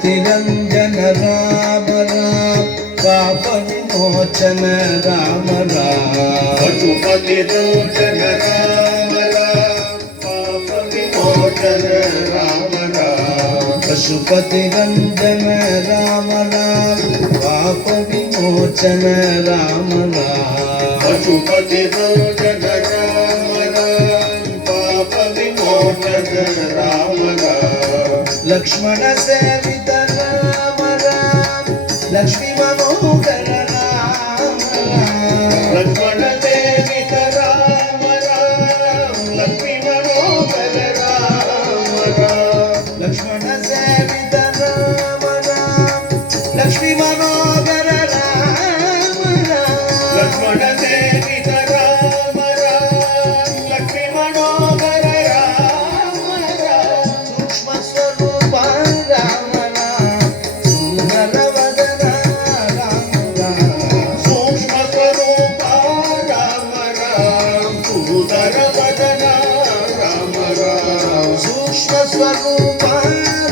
पशुपतिरञ्जन राम राम पाप विमोचन राम राम पशुपतिरञ्जन राम राम पाप विमोचन राम राम पशुपतिरञ्जन राम राम पाप विमोचन राम राम पशुपतिरञ्जन राम राम पाप विमोचन राम राम लक्ष्मण सेवित राम राम लक्ष्मी मनोहर राम राम लक्ष्मण सेवित राम राम लक्ष्मी मनोहर राम राम लक्ष्मण सेवित राम राम लक्ष्मी मनोहर राम राम लक्ष्मण सेवित राम राम लक्ष्मी मनोहर राम राम सूक्ष्म स्वरूप राम राम सुंदर वदन राम राम सूक्ष्म स्वरूप राम राम सुंदर वदन राम राम सूक्ष्म स्वरूप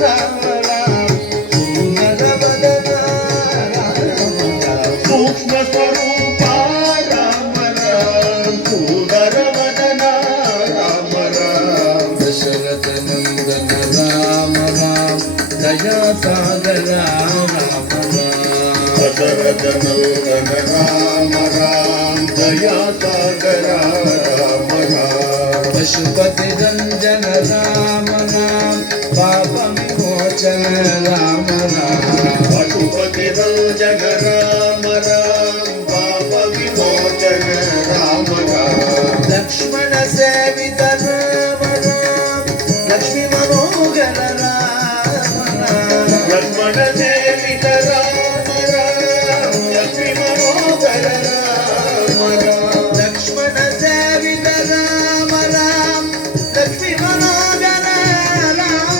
राम राम सुंदर वदन राम राम सूक्ष्म स्वरूप राम राम सुंदर वदन राम राम दशरथ नंदन राम राम दया सागर राम राम दशरथ नंदन राम राम दया सागर राम राम पशुपति रंजन राम राम पाप विमोचन राम राम पशुपति रंजन राम राम पाप विमोचन राम राम लक्ष्मण सेवित राम राम लक्ष्मी मनोहर राम राम लक्ष्मण सेवित राम राम लक्ष्मी मनोहर राम राम लक्ष्मण सेवित राम राम लक्ष्मी मनोहर राम राम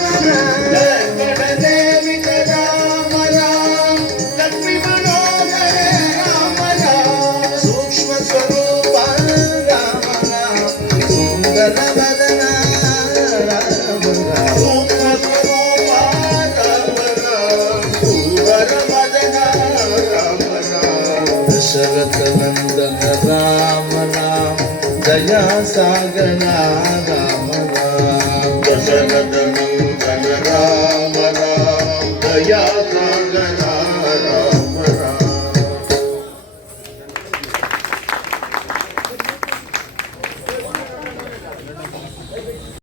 लक्ष्मण सेवित राम राम लक्ष्मी मनोहर राम राम सूक्ष्म स्वरूप राम राम सुंदर वदन राम राम सूक्ष्म स्वरूप राम राम सुंदर वदन राम राम दशरथ नंदन राम राम दया सागर राम राम दशरथ नंदन राम